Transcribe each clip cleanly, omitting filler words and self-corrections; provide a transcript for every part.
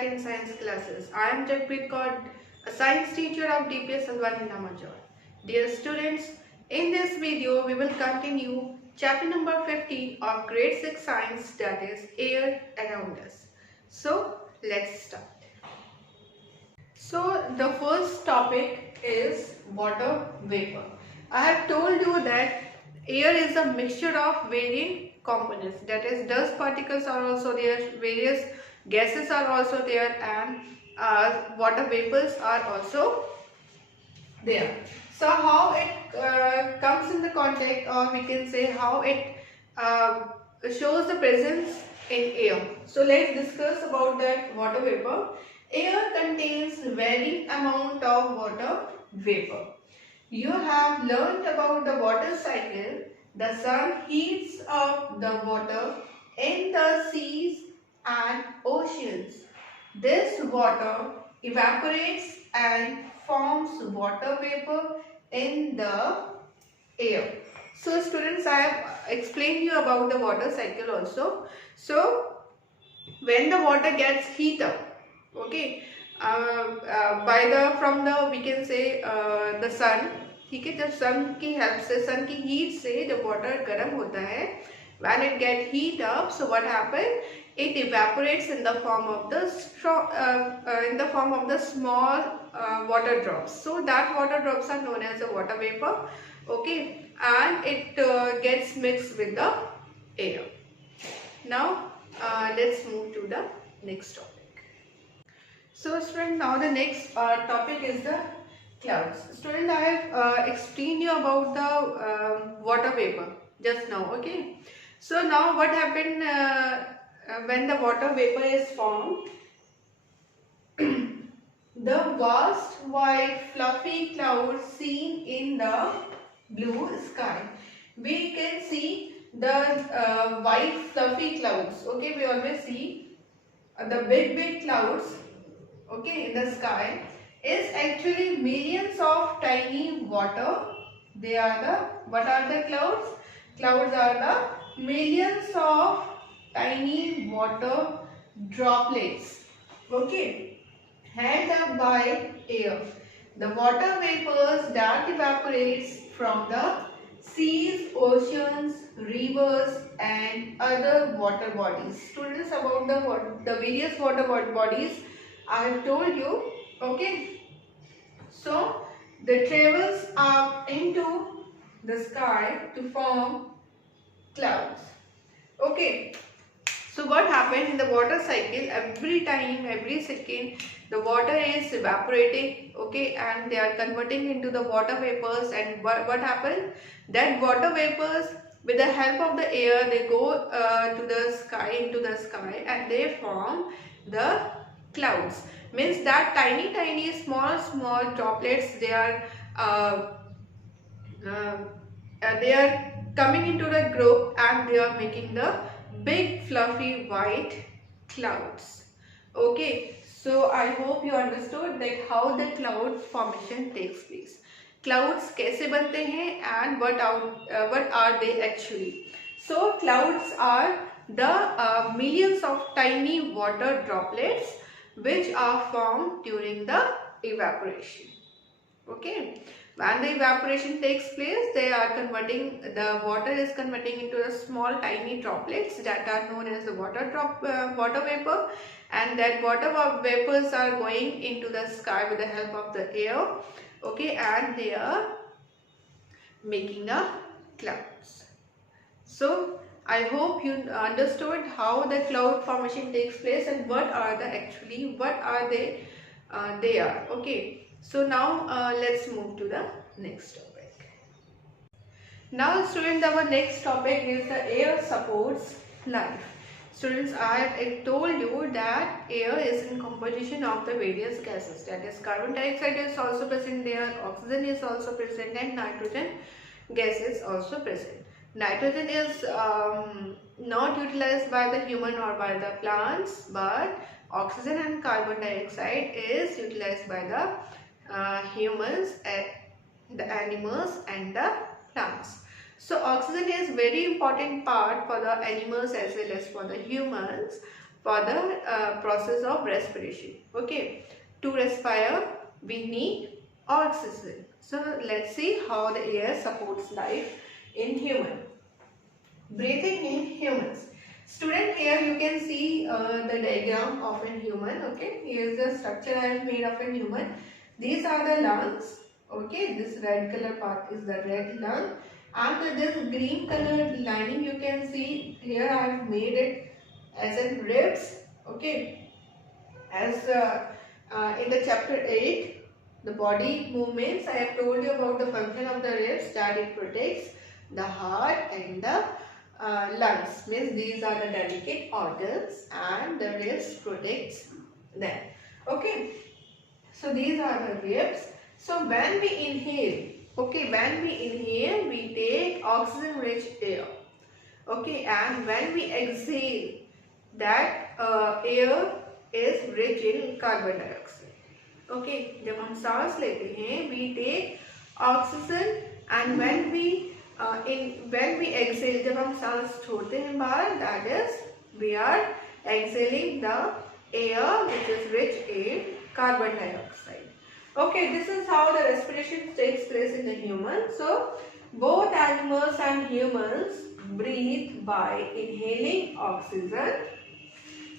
back in science classes. I am Jagpreet Kaur, a science teacher of DPS Salwani Namajor. Dear students, in this video we will continue chapter number 15 of grade 6 science, that is air around us. So let's start. So the first topic is water vapor. I have told you that air is a mixture of varying components, that is dust particles are also there, various gases are also there, and water vapors are also there. So how it comes in the context, or we can say how it shows the presence in air. So let's discuss about that water vapor. Air contains varying amount of water vapor. You have learned about the water cycle. The sun heats up the water in the seas and oceans. This water evaporates and forms water vapor in the air. So students, I have explained you about the water cycle also. So when the water gets heat up, okay, from the we can say the sun, ठीक है, जब सन की help से, सन की heat से जब water गर्म होता है, when it get heat up, so what happen, it evaporates in the form of the small water drops. So that water drops are known as a water vapor, okay, and it gets mixed with the air. Now let's move to the next topic. So student, now the next topic is the clouds. Student, I have explained you about the water vapor just now, okay. So now what happened when the water vapor is formed, the vast white fluffy clouds seen in the blue sky. We can see the white fluffy clouds, okay. We always see the big clouds, okay, in the sky is actually millions of tiny water. They are the, what are the clouds? Clouds are the millions of tiny water droplets, okay, held up by air. The water vapors that evaporates from the seas, oceans, rivers and other water bodies. Students, about the various water bodies I have told you, okay. So they travels up into the sky to form clouds, okay. So what happened in the water cycle, every time, every second the water is evaporating, okay, and they are converting into the water vapors, and what happened, that water vapors with the help of the air, they go to the sky, into the sky, and they form the clouds. Means that tiny small droplets, they are coming into the group and they are making the big fluffy white clouds, okay. So I hope you understood that how the cloud formation takes place. Clouds कैसे बनते हैं and what are they actually? So clouds are the millions of tiny water droplets which are formed during the evaporation, okay. When the evaporation takes place, they are converting, the water is converting into the small tiny droplets that are known as the water vapor, and that water vapors are going into the sky with the help of the air, okay, and they are making a clouds. So I hope you understood how the cloud formation takes place and what are they are, okay. So now let's move to the next topic. Now students, our next topic is the air supports life. Students, I have told you that air is in composition of the various gases, that is carbon dioxide is also present there, oxygen is also present, and nitrogen gas is also present. Nitrogen is not utilized by the human or by the plants, but oxygen and carbon dioxide is utilized by the humans, the animals and the plants. So oxygen is very important part for the animals as well as for the humans, for the process of respiration. Okay, to respire we need oxygen. So let's see how the air supports life in human. Breathing in humans. Student, here you can see the diagram of a human. Okay, here is the structure I have made of a human. These are the lungs. Okay, this red color part is the red lung, and this green color lining you can see here. I have made it as in ribs. Okay, as in the chapter 8, the body movements, I have told you about the function of the ribs, that it protects the heart and the lungs. Means these are the delicate organs and the ribs protects them. Okay, so these are the ribs. So when we inhale, okay, when we inhale we take oxygen rich air. Okay, and when we exhale, that air is rich in carbon dioxide. Okay, जब हम सांस लेते हैं we take oxygen, and when we exhale, जब हम सांस छोड़ते हैं बाहर, that is we are exhaling the air which is rich in carbon dioxide. Okay, this is how the respiration takes place in the human. So both animals and humans breathe by inhaling oxygen.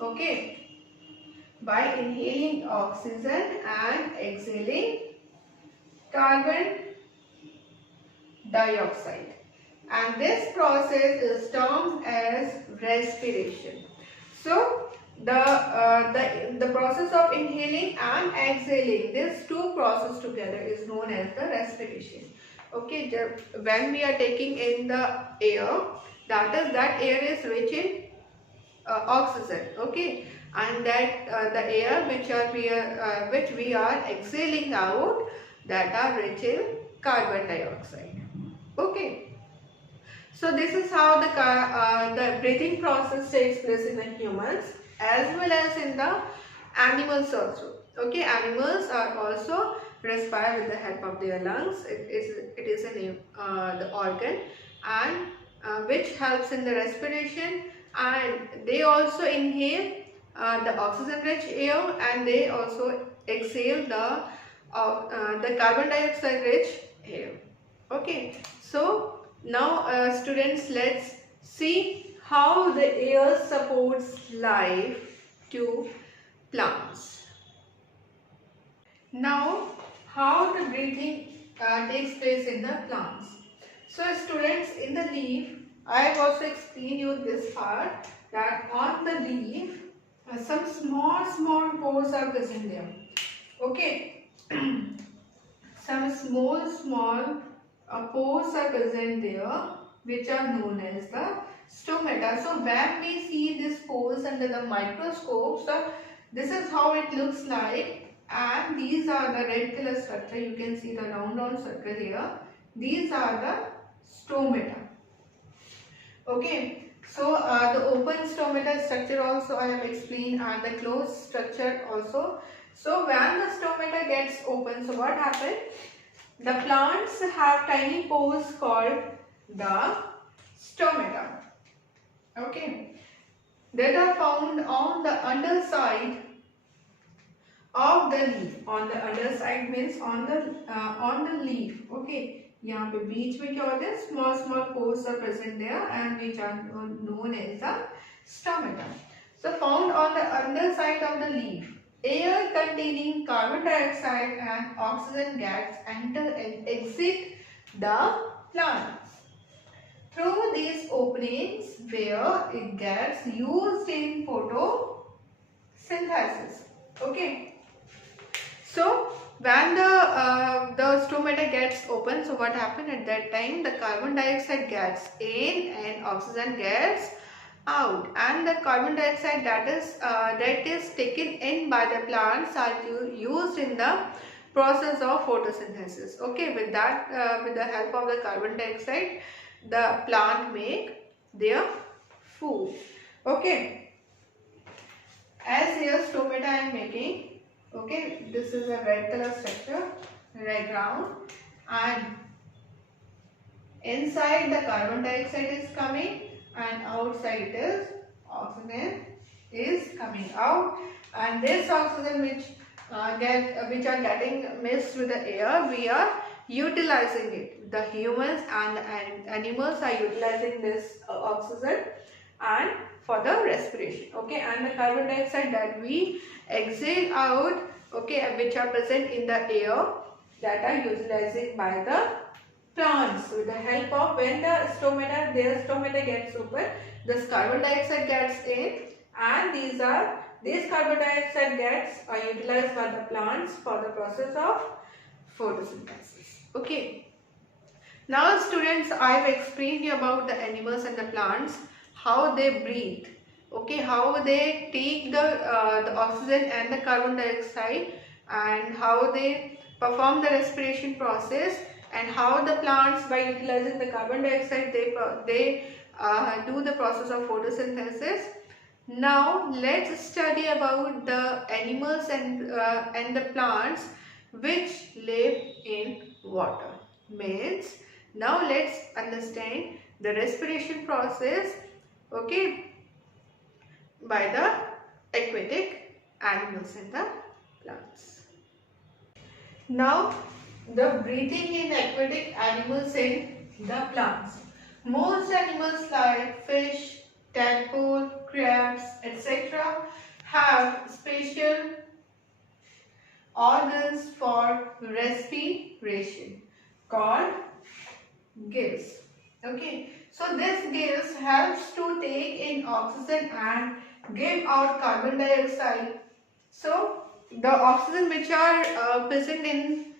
Okay, by inhaling oxygen and exhaling carbon dioxide, and this process is termed as respiration. So the process of inhaling and exhaling, these two processes together is known as the respiration. Okay, when we are taking in the air, that air is rich in oxygen. Okay, and that the air which we are exhaling out, that are rich in carbon dioxide. Okay, so this is how the breathing process takes place in the humans as well as in the animals also. Okay, animals are also respire with the help of their lungs. It is the organ, and which helps in the respiration, and they also inhale the oxygen rich air, and they also exhale the carbon dioxide rich air. Okay, so now students, let's see how the air supports life to plants. Now, how the breathing takes place in the plants. So students, in the leaf, I have also explained you this part, that on the leaf some small pores are present there. Okay, some small pores are present there, which are known as the stomata. So when we see these pores under the microscope, so this is how it looks like, and these are the red color structure. You can see the round circle here. These are the stomata. Okay, so the open stomata structure also I have explained, and the closed structure also. So when the stomata gets open, so what happens? The plants have tiny pores called the stomata. Okay, that are found on the underside of the leaf. On the underside means on the leaf. Okay, यहाँ पे बीच में क्या होता है? Small pores are present there, and which are known as the stomata. So found on the underside of the leaf. Air containing carbon dioxide and oxygen gas enter and exit the plants through these openings, where it gets used in photosynthesis. Okay, so when the stomata gets open, so what happened at that time? The carbon dioxide gets in and oxygen gets out, and the carbon dioxide that is taken in by the plants are used in the process of photosynthesis. Okay, with the help of the carbon dioxide, the plant make their food. Okay, as here stomata I am making. Okay, this is a red color structure, red ground, and inside the carbon dioxide is coming, and outside is oxygen is coming out, and this oxygen which which are getting mixed with the air, we are utilizing it. The humans and animals are utilizing this oxygen and for the respiration. Okay, and the carbon dioxide that we exhale out, okay, which are present in the air, that are utilizing by the plants with the help of, when their stomata gets open, this carbon dioxide gets in, and these carbon dioxide gets are utilized by the plants for the process of photosynthesis. Okay. Now students, I have explained you about the animals and the plants, how they breathe, okay, how they take the oxygen and the carbon dioxide, and how they perform the respiration process, and how the plants, by utilizing the carbon dioxide, they do the process of photosynthesis. Now let's study about the animals and the plants which live in water. Means now let's understand the respiration process, okay, by the aquatic animals and the plants. Now the breathing in aquatic animals and the plants. Most animals like fish, tadpole, crabs, etc. have special organs for respiration called gills. Okay, so this gills helps to take in oxygen and give out carbon dioxide. So the oxygen which are present in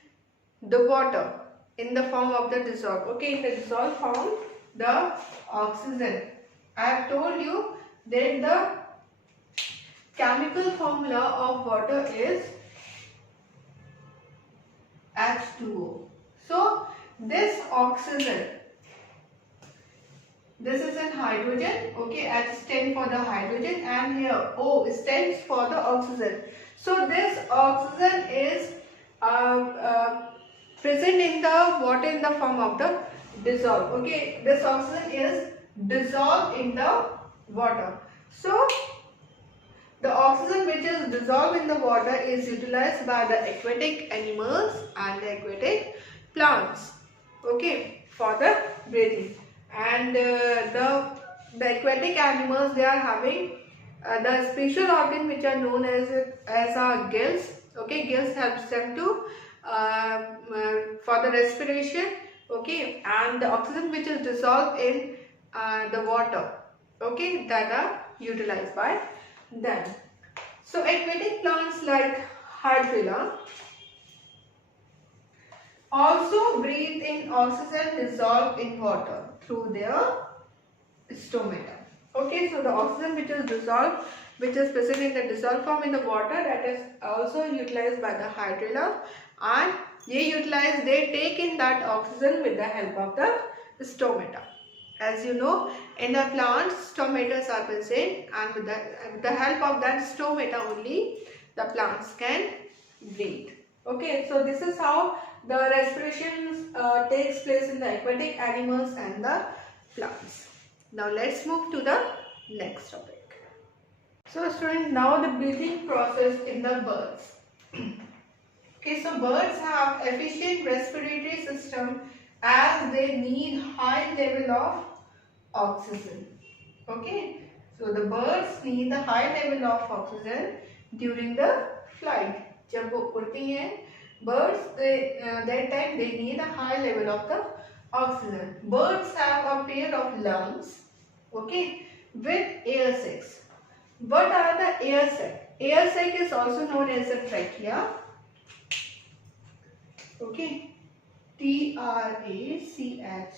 the water in the form of the dissolved, okay, in the dissolved form, the oxygen, I have told you that the chemical formula of water is H2O. So this oxygen, this is in hydrogen, okay, H stands for the hydrogen, and here O stands for the oxygen. So this oxygen is present in the water in the form of the dissolved, okay, this oxygen is dissolved in the water. So the oxygen which is dissolved in the water is utilized by the aquatic animals and the aquatic plants, okay, for the breathing. And the aquatic animals, they are having the special organ which are known as our gills, okay, gills helps them to for the respiration, okay, and the oxygen which is dissolved in the water, okay, that are utilized by them. So aquatic plants like Hydrilla also breathe in oxygen dissolved in water through their stomata. Okay, so the oxygen which is dissolved, which is present in the dissolved form in the water, that is also utilized by the Hydrilla, and they take in that oxygen with the help of the stomata. As you know, in the plants, stomatas are present, and with the help of that stomata only the plants can breathe. Okay, so this is how the respiration takes place in the aquatic animals and the plants. Now let's move to the next topic. So students, now the breathing process in the birds. Okay, so birds have efficient respiratory system as they need high level of oxygen. Okay, so the birds need the high level of oxygen during the flight. जब वो उड़ती हैं, birds, that time they need a high level of the oxygen. Birds have a pair of lungs, okay, with air sacs. What are the air sacs? Air sac is also known as a trachea. Okay, Trachea,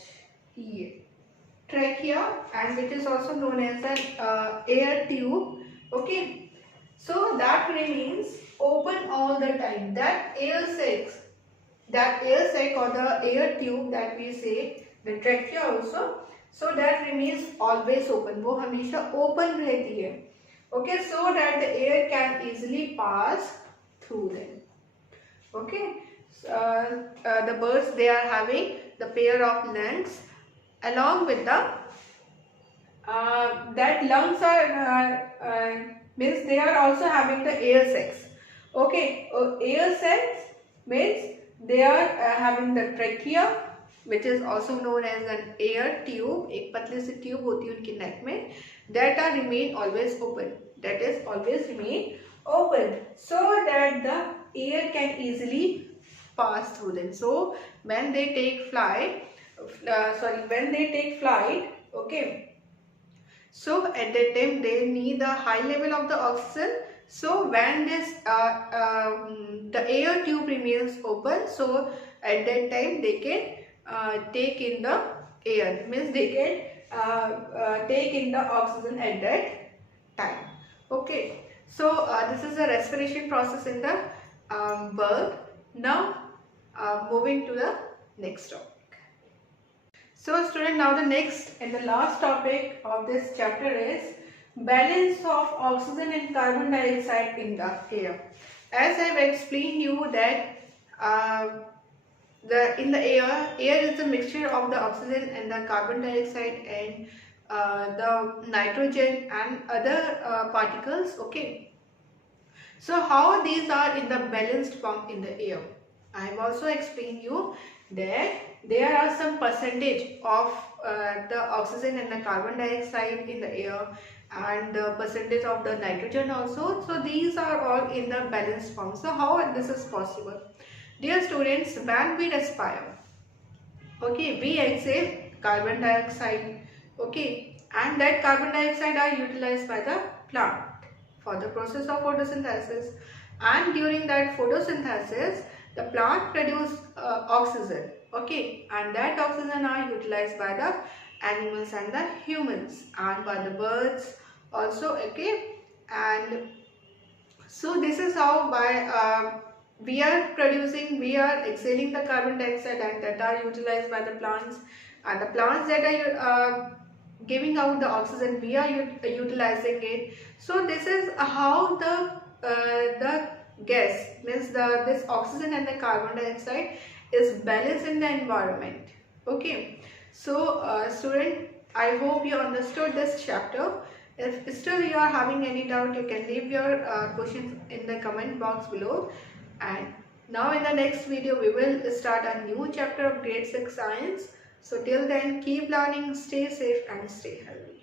trachea, and which is also known as an air tube. Okay, so that remains open all the time. That air sac or the air tube that we say, the trachea also, so that remains always open. वो हमेशा open रहती है. Okay, so that the air can easily pass through them. Okay, the birds, they are having the pair of lungs along with the that lungs are means they are also having the air sacs. Okay, air sacs means they are having the trachea, which is also known as an air tube. एक पतली सी tube होती है उनकी नेक में, that are remain always open. That is always remain open, so that the air can easily pass through them. So when they take flight, okay. So at that time they need a high level of the oxygen. So when this the air tube remains open, so at that time they can take in the air, means they can take in the oxygen at that time. Okay. So this is the respiration process in the bird. Now moving to the next topic. So student, now the next and the last topic of this chapter is balance of oxygen and carbon dioxide in the air. As I have explained you that in the air is a mixture of the oxygen and the carbon dioxide and the nitrogen and other particles. Okay. So how these are in the balanced form in the air? I have also explained you that there are some percentage of the oxygen and the carbon dioxide in the air and the percentage of the nitrogen also. So these are all in the balanced form. So how this is possible? Dear students, when we respire, okay, we exhale carbon dioxide, okay, and that carbon dioxide are utilized by the plant for the process of photosynthesis, and during that photosynthesis the plant produce oxygen, okay, and that oxygen are utilized by the animals and the humans and by the birds also, okay. And so this is how by we are exhaling the carbon dioxide and that are utilized by the plants, and the plants that are giving out the oxygen, we are utilizing it. So this is how the gas, means this oxygen and the carbon dioxide is balanced in the environment. Okay. So student, I hope you understood this chapter. If still you are having any doubt, you can leave your questions in the comment box below. And now in the next video we will start a new chapter of grade 6 science. So till then, keep learning, stay safe and stay healthy.